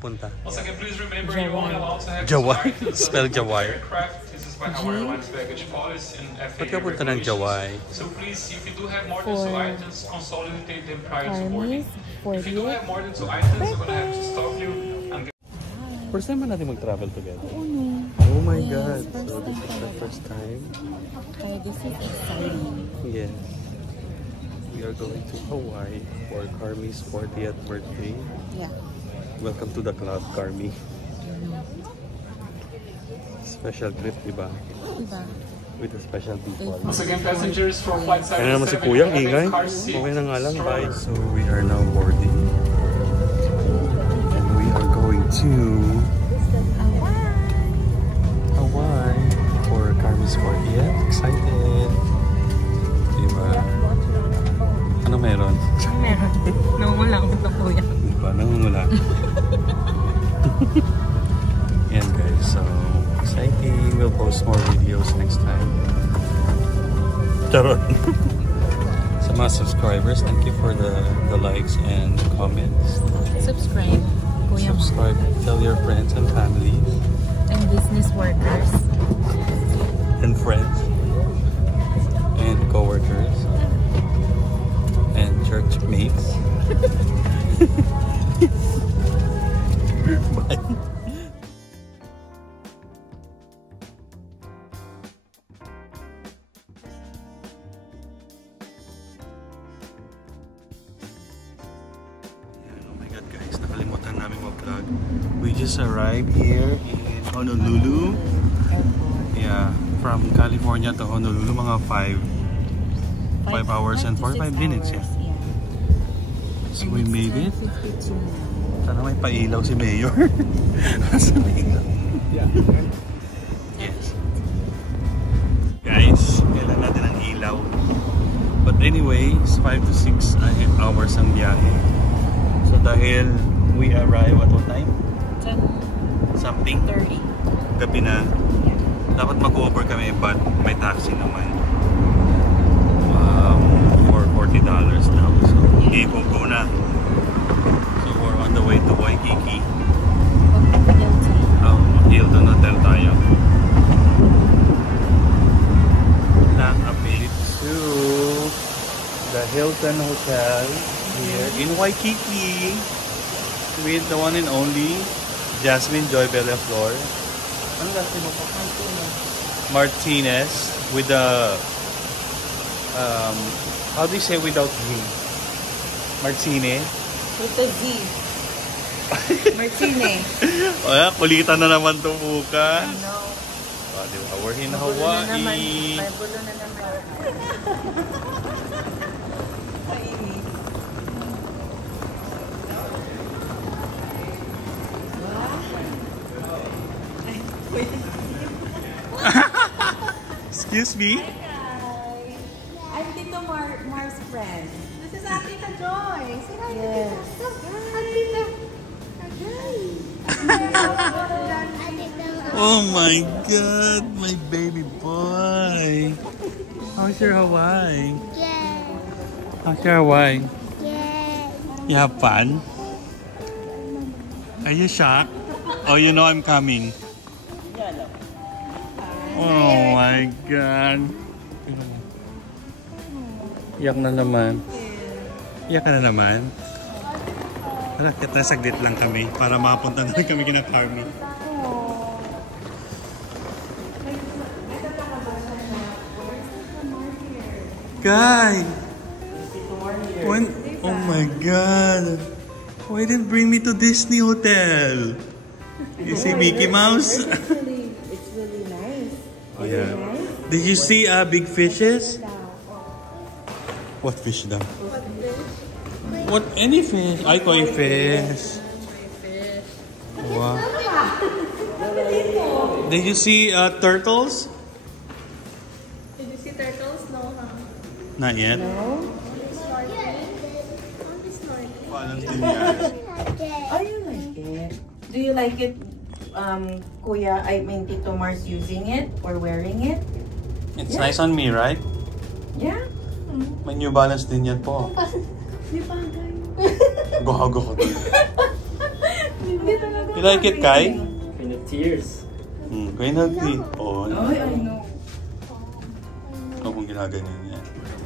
papunta? Once again, please remember you only allowed to have Jawai? Spell Jawai. This is by our airline's baggage policy and Ba't ka FAA punta ng regulations. Jawai? So please, if you do have more than 2 items, consolidate them prior to boarding. If you do have more than 2 items, I'm gonna have to stop you. First time ba natin mag-travel together? Oo, no. Oh my God! So this is the first time? Kaya this is exciting. Yes. We are going to Hawaii for Carmi's 40th birthday. Yeah. Welcome to the club, Carmi. Special trip, diba? Diba? With a special people. Once again, passengers for flight 77. Kaya naman si Kuya, ingay. Okay na nga lang, bye. So we are now boarding. And we are going to Hawaii for Carmi's 40th. Excited! Diba? Ano meron? Meron. Nangungula ako sa kuya. Diba? Nangungula. Yan guys, so exciting. We'll post more videos next time. Charot! Sa mga subscribers, thank you for the likes and comments. Subscribe. Kuya Subscribe, tell your friends and family. And business workers. And friends. And co-workers. And church mates. Bye. Oh my God guys, nakalimutan namin mag-vlog. We just arrived here in Honolulu. Yeah, from California to Honolulu, mga 5 hours and 45 minutes. Yeah. So we made it. Sana may pailaw si Mayor. Yeah. Yes. Guys, kailan natin ang ilaw. But anyway, it's 5 to 6 hours ang biyahe. So dahil we arrive at what time? 10:30. Gabi na. Dapat mag-over kami but may taxi naman. For $40 now. So go na. So we're on the way to Waikiki. Hilton Hotel tayo. Lang update to the Hilton Hotel here in Waikiki with the one and only Jasmine Joy Bellaflor. Ano last name mo po? Martinez with the how do you say without Z? Martine? With the Z. Martine. Oh, kulitan na naman to bukas. No. Oh, di ba? We're in Hawaii. May bulo na naman. Excuse me? Hi. I'm Tito Mars' friend. This is Tita Joy. Say hi to Yes. Tita. Oh my God, my baby boy. How's your Hawaii? Yeah. How's your Hawaii? Yeah. You have fun? Are you shocked? Oh, you know I'm coming. Oh my God. Iyak na naman. Iyak ka na naman. Kaya saglit lang kami para mapunta na kami kina Carmi. Guy! When, oh my God! Why didn't bring me to Disney Hotel? You see Mickey Mouse? It's really nice. Oh yeah. Did you see big fishes? What fish daw? What? Any fish? Ay, koi fish. Wow. Did you see turtles? Did you see turtles? No, huh? Not yet. No? Oh, you like it? Do you like it, Kuya, I mean Tito Mars using it or wearing it? It's nice on me, right? Yeah. May New Balance din yan po. Di ba, guys? Gago ko. You like it, Kai? Queen of Tears. Queen of Tears. Oh, Ay, I know. ano kung ginaganyan niya.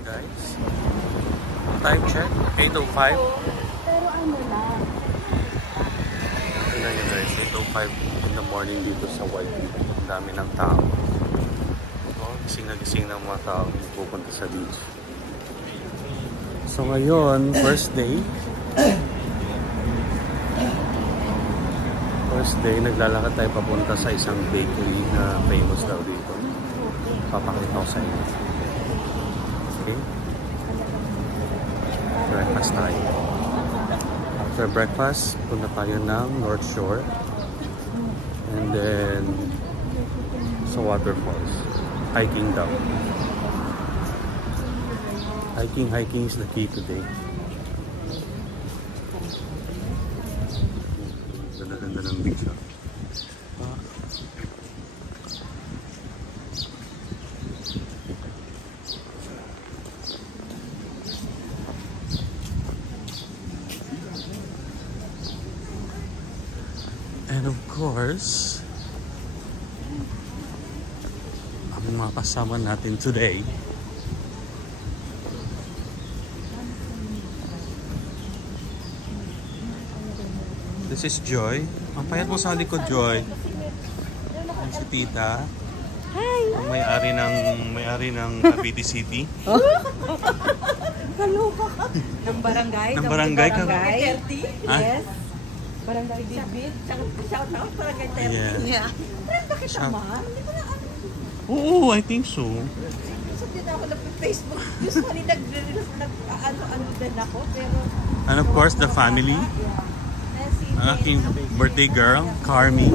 Guys, time check, 8:05. Pero ano lang. Tignan nyo guys, 8:05 in the morning dito sa White. Ang dami ng tao. Gising na gising ng mga tao pupunta sa beach. So ngayon, first day, naglalakad tayo papunta sa isang bakery na famous daw dito. Papakita ko sa inyo. Okay? Breakfast tayo. After breakfast, punta tayo ng North Shore. And then, sa waterfalls. Hiking daw. Hiking is the key today. Ganda-ganda ng beach. And of course, ang mga kasama natin today, this is Joy. Ang payat mo sa likod, Joy. Yan si Tita. Hi! Ang may-ari ng Cavite City. Kaloka ka. Ng barangay? Ng barangay ka? Ha? Yes. Barangay Bidbid. Shout out, barangay 30. Yeah. Bakit naman? Hindi ko na Oo, I think so. sabihin ako na Facebook. Usually nag-ano din ako. Pero And of course, the family. Ang aking birthday girl, Carmi.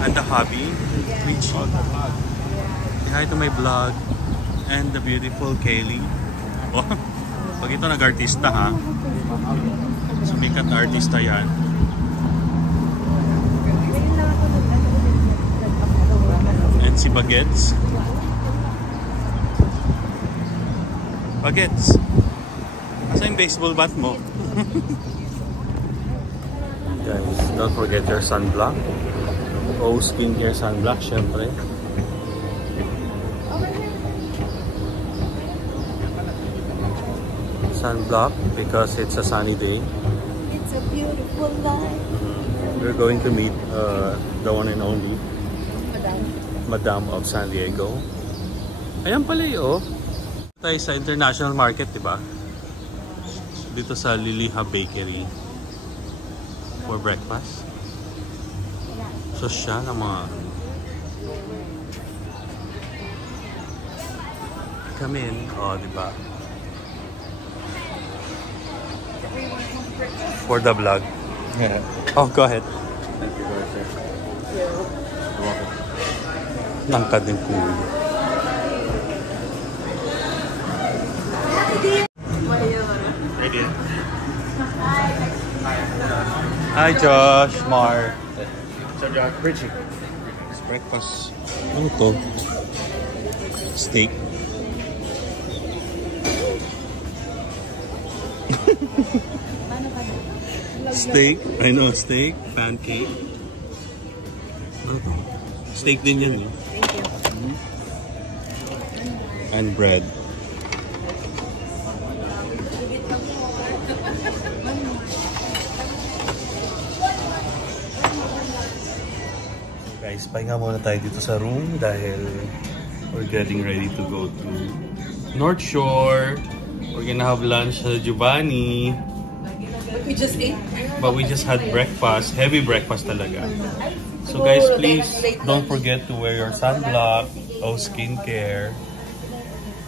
And the hubby, Richie. Say hi to my vlog. And the beautiful Kaylee. Oh, pag ito nag-artista ha. Sumikat na artista yan. And si Bagets. Bagets. Asa yung baseball bat mo? Guys, don't forget your sunblock. O skincare sunblock, syempre. Sunblock because it's a sunny day. It's a beautiful life. We're going to meet the one and only Madam of San Diego. Ayan pala oh. Tayo sa International Market, diba? Dito sa Liliha Bakery for breakfast. So siya na mga come in, oh, diba? For the vlog. Yeah. Oh, go ahead. Thank you, sir. You're welcome. Langkad din po. Ready? Hi, Josh, Mark. So, Josh, Richie. It's breakfast. Ano to? Steak. Steak. I know, steak. Pancake. Ano to? Steak din yan, eh. thank you. And bread. Guys, pahinga muna tayo dito sa room dahil we're getting ready to go to North Shore. We're gonna have lunch sa Giovanni. But we just ate. But we just had breakfast. Heavy breakfast talaga. So guys, please don't forget to wear your sunblock. O skincare.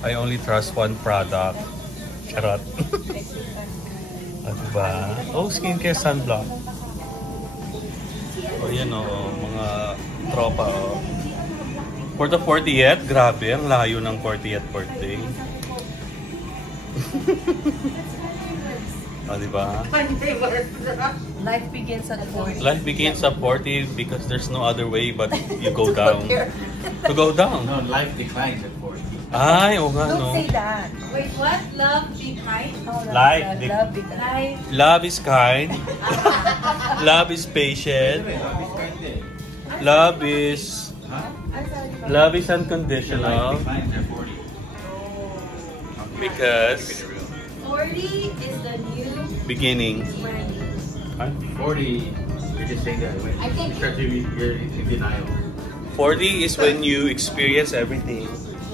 I only trust one product. Charot. Ano ba? O skincare sunblock. O yan o, mga tropa o. For the 40th, grabe, ang layo ng 40th birthday. O, diba? Life begins at 40. Life begins at 40 because there's no other way but you go down. To go down. No, life declines at 40. Ay, oo nga, Don't no? say that. Wait, what? Love be kind? Oh, Love be kind. Love is kind. Love is patient. Love is... Love is unconditional. Declines at 40. Because... 40 is the new Beginning. 20. 40, you're just saying that when I think- you're in denial. 40 is when you experience everything.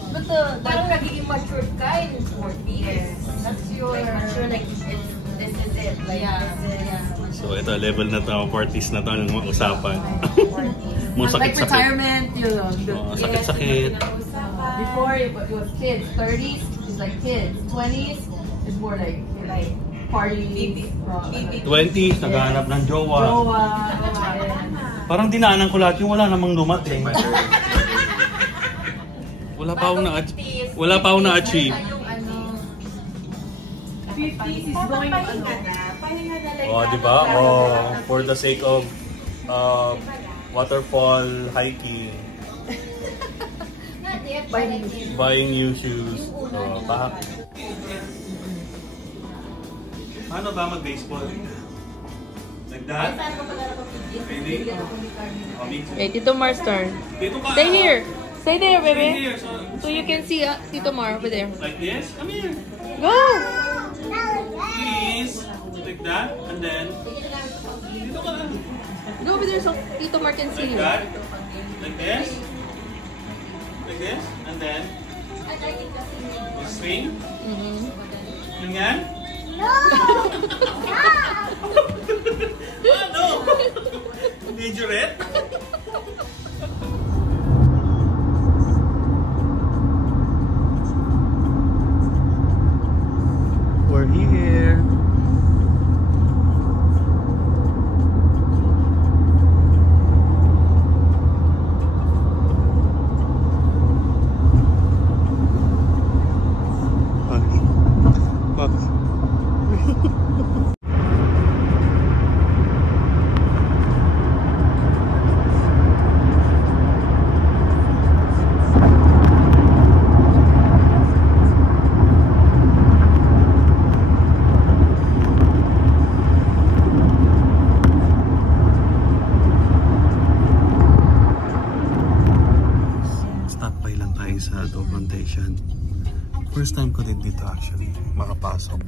But parang nagiging matured ka in 40. Yes. That's your... Like, mature, like, this is it. Like, this is... So ito, level na to, 40s na to ang usapan. Mga Like sakit-sakit. retirement, you know. Oh, sakit-sakit. Before it was kids. 30s is like kids. 20s is more like parties. 20s, naghahanap ng jowa. Jowa. Parang dinaanan ko lahat yung wala namang dumating. Wala pa akong na-achieve. Yung ano... 50s is going Pahinga na. Pahinga na like... Oh, di ba? Oh, for the sake of waterfall hiking, Not yet, but like... buying new shoes. Oh, Paano ba mag-baseball? Like that? Pwede? Oh, me too. Okay, Tito Mar's turn. Dito ka. Stay here. Stay there, Stay baby. here. So you can see Tito Mar over there. Like this? Come here. Go! Please. Like that. And then, dito ka. Go over there so Tito Mar can see Like you. that. Like this. Like this. And then, you swing. Ganyan. No! Majorette? We're here. Sa Ado Plantation. First time ko din dito actually makapasok.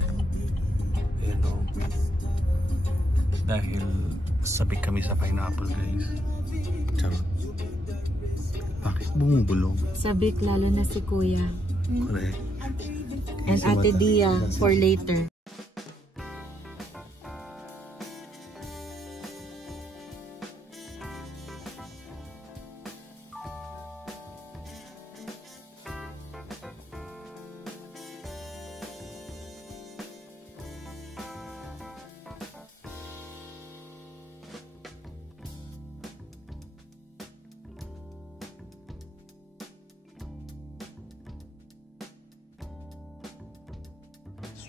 You know. Dahil sabik kami sa pineapple, guys. Charot. Bakit bumubulong? Sabik lalo na si Kuya. Correct. And Ate Dia for later.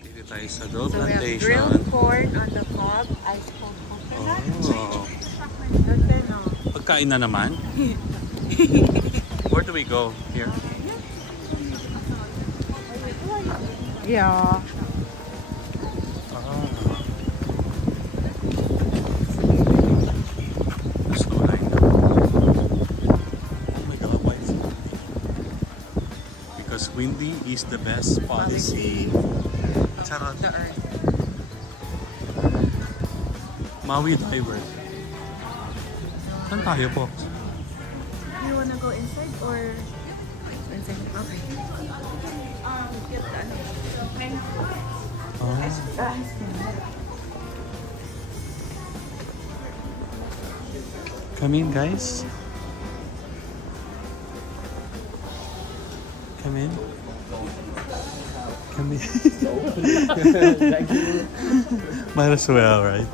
Dito tayo sa Ado So we have Plantation. grilled corn on the cob, ice cold coconut. Oh. And then, Pagkain na naman. Where do we go? Here? yeah. There's no line. Oh my God, why is it? Because windy is the best policy. Charot. The earth. Maui Diver. Saan tayo po? You wanna go inside or inside? Okay. Get the Oh. Come in, guys. Come in. Come in. Thank you. Might as well, right?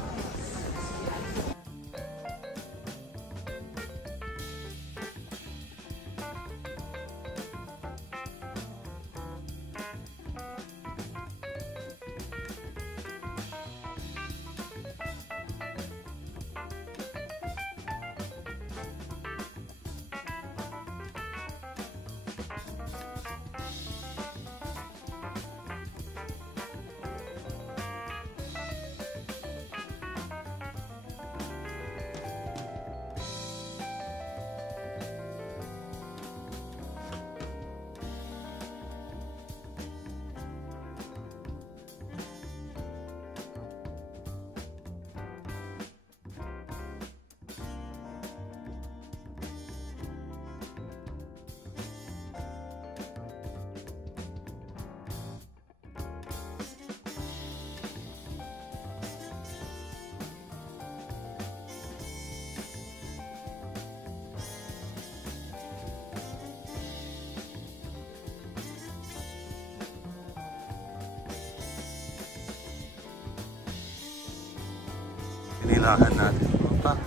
Nilahan natin. Pak.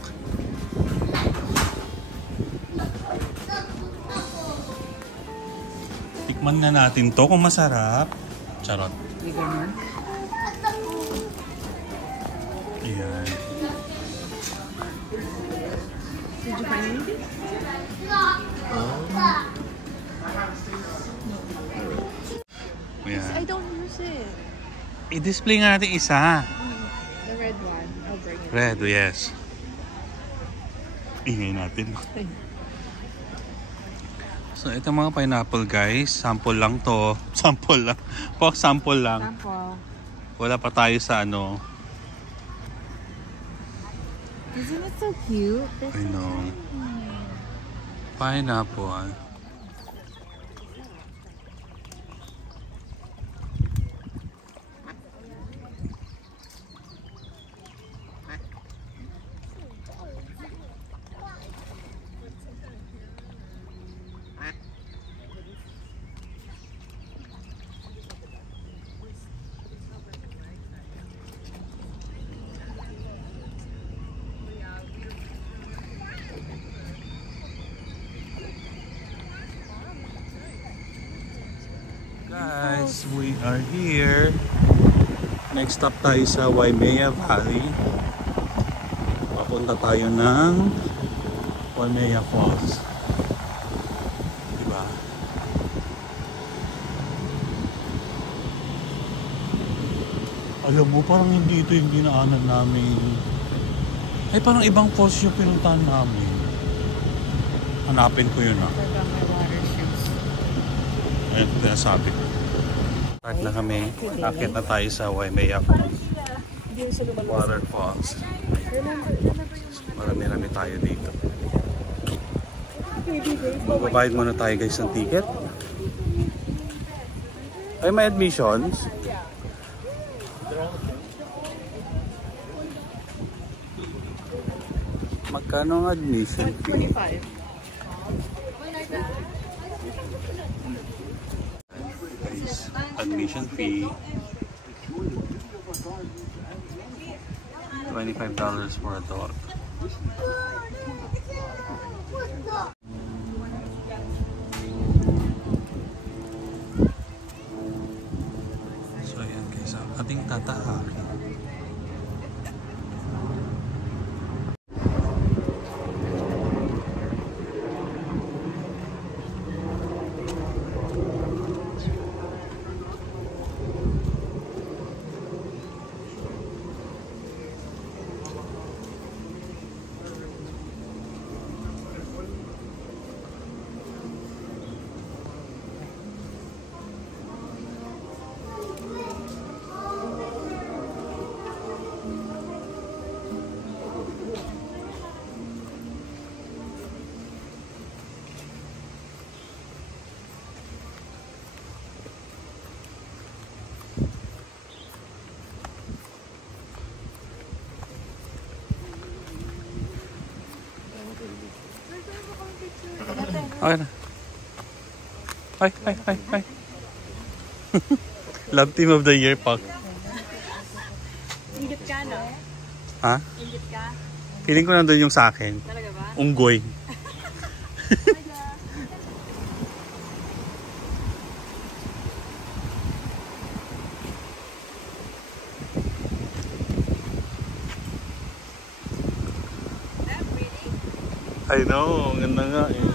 Tikman na natin to kung masarap. Charot. May ganun. Ayan. Did you find anything? Ayan. I don't use it. I-display nga natin isa. The red one. I'll bring it. Red, yes. Ingay natin. So, ito mga pineapple guys. Sample lang to. Sample lang. Pork sample lang. Sample. Wala pa tayo sa ano. Isn't it so cute? I know. Pineapple. Guys, we are here. Next stop tayo sa Waimea Valley. Papunta tayo ng Waimea Falls. Diba? Alam mo, parang hindi ito yung dinaanan namin. Ay, parang ibang falls yung pinuntahan namin. Hanapin ko yun ah. Forgot my water shoes. Ayun, pinasabi ko. Start na kami. Akit na tayo sa Waimea Falls. Waterfalls. Marami-rami tayo dito. Magbabayad muna tayo guys ng ticket. Ay, may admissions. Magkano ang admission fee? 25. Admission fee $25 for adult. So ayan guys, ang ating tatahakin. Okay na. Hi. Love team of the year, Pak. Ingit ka, no? Ha? Ingit ka? Feeling ko nandun yung sa akin. Talaga ba? Unggoy. I know, ang ganda nga eh.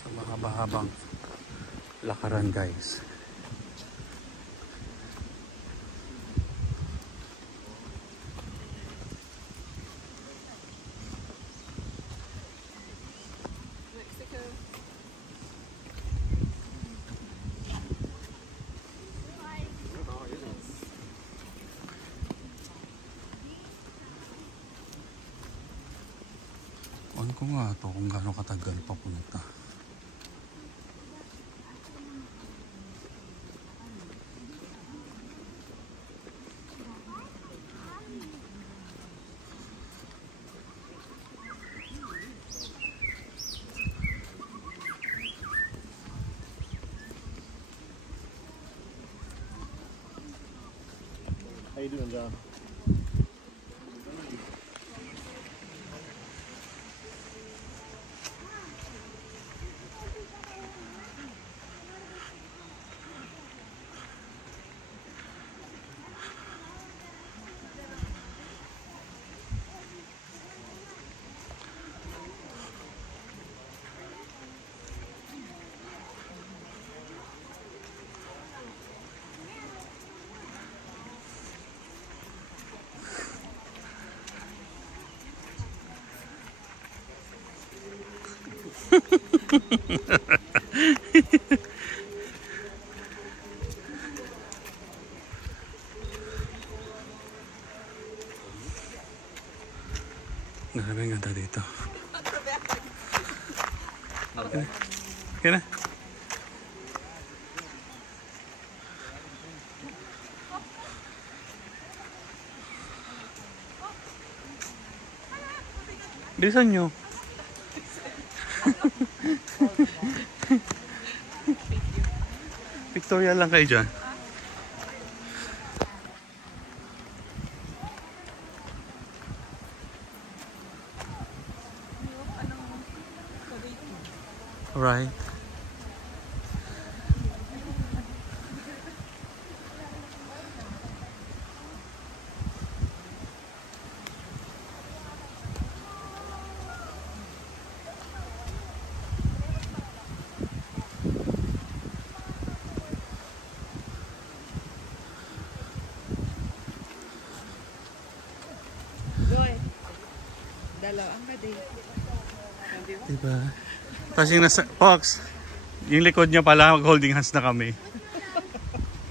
Sa mahaba-habang lakaran guys. Mexico. On ko nga to kung gaano katagal papunta. How you doing, John? Grabe ang ganda dito. Okay na. Bilisan nyo. Victoria lang kayo dyan. Alright. Diba? Tapos yung nasa, Fox, yung likod niya pala, mag-holding hands na kami.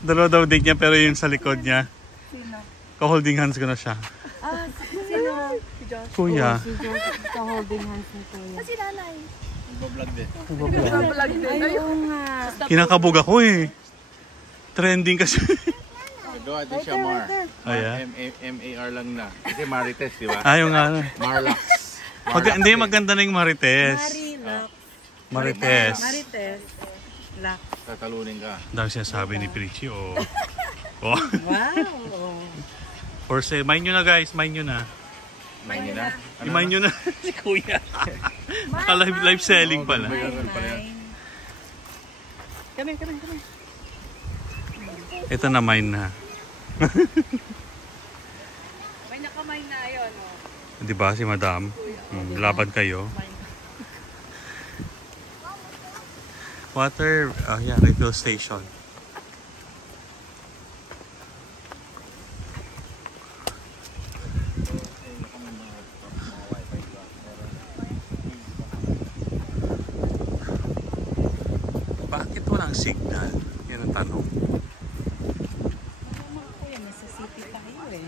Dalawa daw date niya, pero yung sa likod niya, ka-holding hands ko na siya. Ah, sino? Si Josh. Kuya. Si Josh, ka-holding hands ni Kuya. Si nanay. Nagbablog din. Ayaw nga. Kinakabog ako eh. Trending kasi. Doon din siya Mar. Ayan. M-A-R lang na. Kasi Marites, di ba? Ayaw nga. Marlax. Hindi, maganda na yung Marites. Marilac. Marites. Marites. Lac. Tatalunin ka. Dahil siya sabi ni Prichi, oh. Oh. Wow. Or say, mind nyo na guys, mind nyo na. Main niya na. I-mind nyo na si Kuya. Naka-live selling pala. Kami. Ito na mine na. May nakamay na yun, no? Di ba si Madam? Laban kayo. Water, yeah, refill station. Bakit walang signal? Yan ang tanong. Kuya, nasa city tayo eh.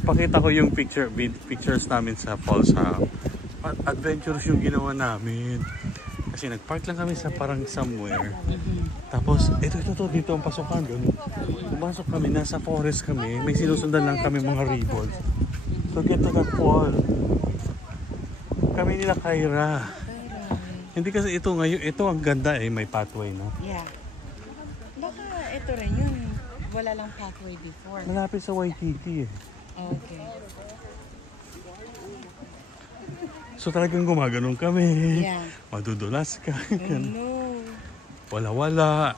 Pakita ko yung pictures namin sa falls ha. Adventurous yung ginawa namin. Kasi nagpark lang kami sa parang somewhere. Tapos, ito, dito ang pasokan. Pumasok kami, nasa forest kami. May sinusundan lang kami mga ribbons. So, get to that fall. Kami nila Kyra. Hindi kasi ito ngayon, ito ang ganda eh, may pathway no? Yeah. Baka ito rin yun. Wala lang pathway before. Malapit sa Waititi eh. Okay. So talagang gumaganon kami. Yeah. Madudulas ka. Oh no. Wala-wala.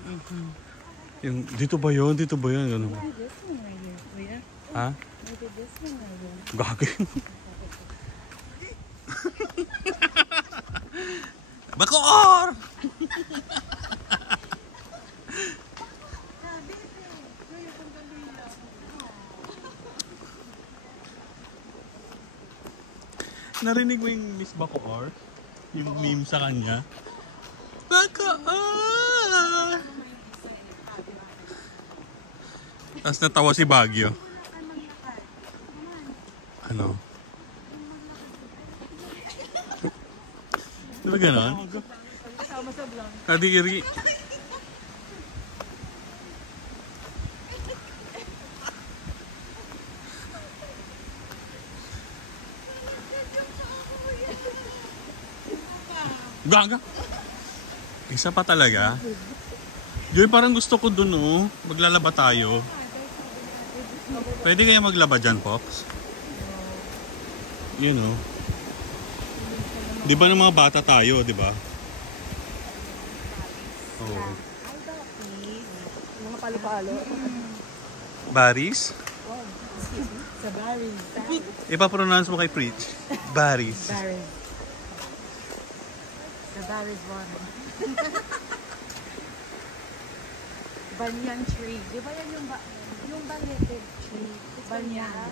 Yung, dito ba yun? Dito ba yun? Ano? Maybe this one right here, Kuya. Ha? Maybe this one right here. Gagawin. Bakoor! Narinig mo yung Miss Bacoor? Yung meme sa kanya? Bacoor! Tapos natawa si Baguio. Ano? Di ba ganon? Kadiri. Gaga. Isa pa talaga. Joy, parang gusto ko dun oh. Maglalaba tayo. Pwede kaya maglaba dyan, Pops? Yun oh. Di ba ng mga bata tayo, di ba? Oo. Mga palo-palo. Baris? Sa Barry's. Ipapronounce mo kay Preach. Baris. Barry's. Sa Barry's water. Banyan tree. Di ba yan yung Yung bagneted cheese. Banyan.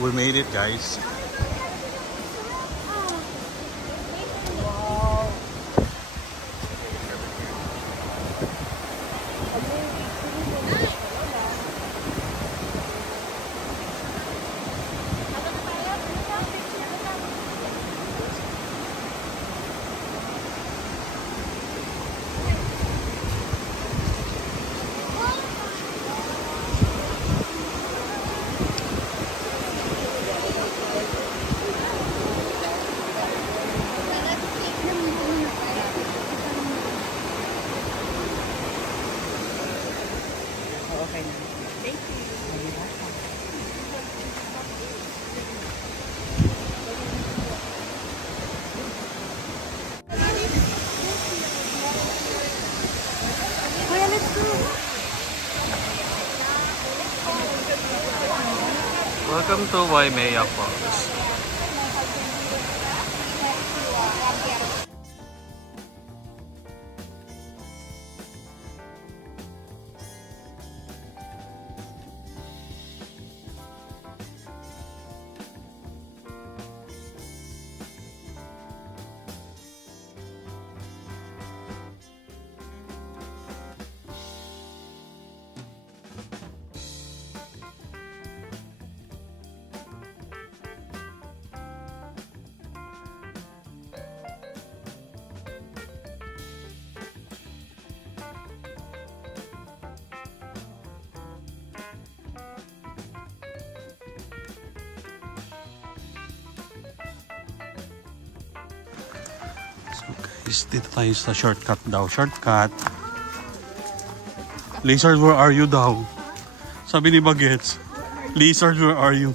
We made it, guys. Welcome to Waimea Falls. Guys, dito tayo sa shortcut daw. Shortcut. Lizard, where are you daw? Sabi ni Bagets. Lizard, where are you?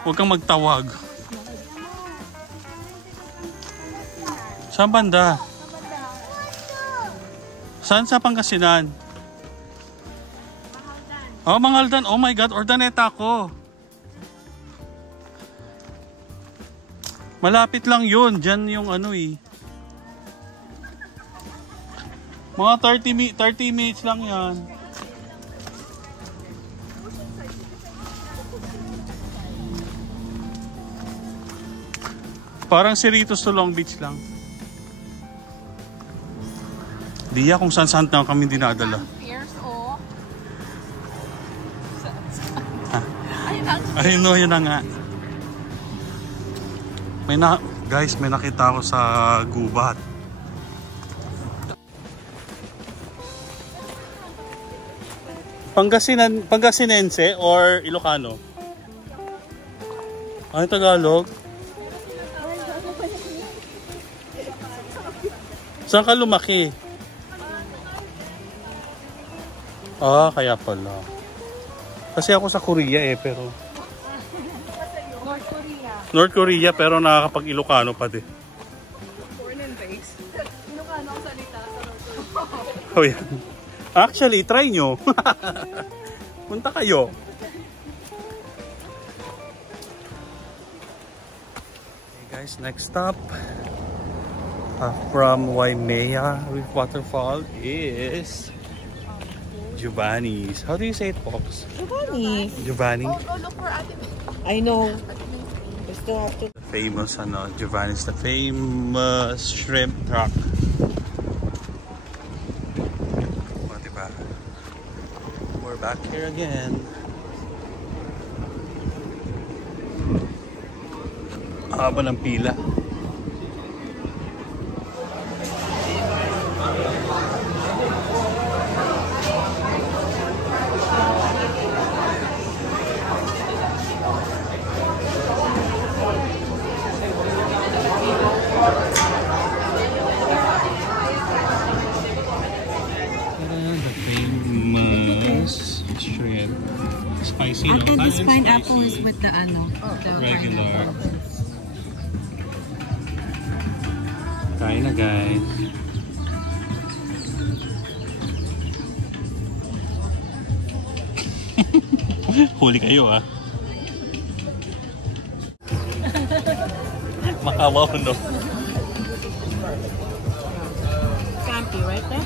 Huwag kang magtawag. Saan banda? Saan sa Pangasinan? Oh, Mangaldan. Oh my God, Ordaneta ako. Malapit lang yun. Diyan yung ano eh. Mga 30 minutes lang yan. Parang Cerritos to Long Beach lang. Diya kung saan-saan na kami dinadala. Ay no, yun na nga. Guys, may nakita ako sa gubat. Pangasinense or Ilocano? Ano Tagalog? Saan ka lumaki? Ah, kaya pala. Kasi ako sa Korea eh, pero... North Korea, pero nakakapag-Ilocano pa din. Born and raised. Ilocano ang salita sa North Korea. Oh, yan. Actually, try nyo. Punta kayo. Okay guys, next stop from Waimea with waterfall is Giovanni's. How do you say it, Pops? Giovanni. Giovanni. Go look for Ate. I know. We still have to. The famous, Giovanni's, the famous shrimp truck. We're back here again. Haba ng pila. The famous shrimp. Spicy, no? And this Hot and pineapple spicy. is with the the Regular. Kain na, guys. Huli kayo, ah. Makawaw, no? Scampi right there.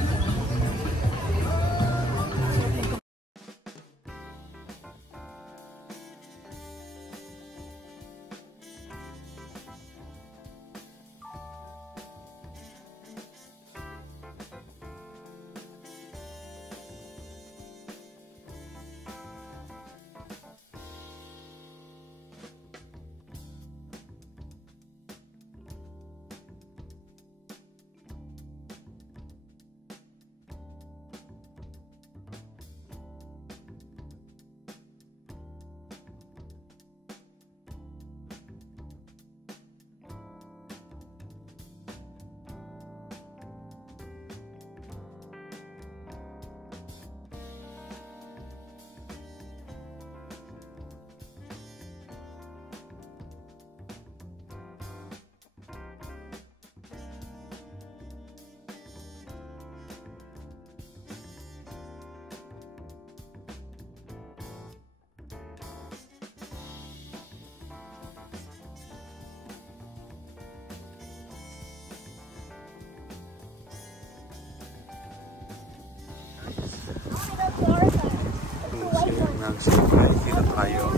kayo.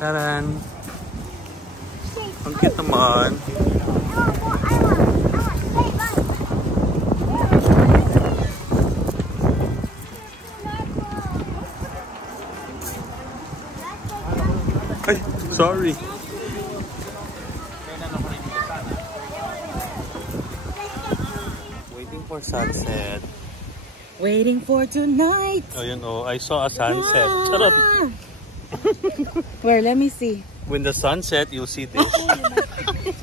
Taran! Ang cute naman. Ay, sorry. Waiting for sunset. Waiting for tonight. Oh, yun oh. I saw a sunset. Charot. Where? Let me see. When the sun set, you'll see this.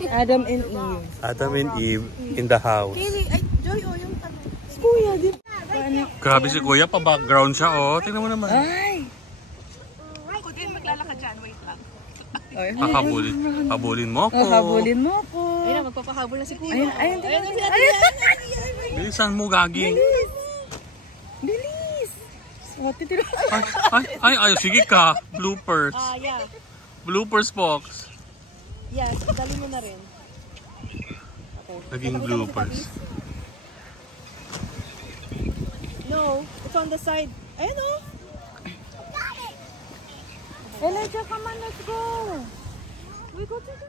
Adam and Eve. Adam and Eve in the house. Ay, Joy, oh, yung Kuya, di ba? Grabe si Kuya, pa-background siya oh. Tingnan mo naman. Ay! Ako din maglalakad dyan, wait lang. Habulin mo ko. Oh, habulin mo ko. Ayun na, magpapahabol na si Kuya. Ayun. Bilisan mo, gaging. Bilis! What did you do? Ay, sige ka. Bloopers. Yeah. Bloopers box. Yes, dali mo na rin. Naging bloopers. No, it's on the side. Ayun o. Elijah, come on, let's go. We go to the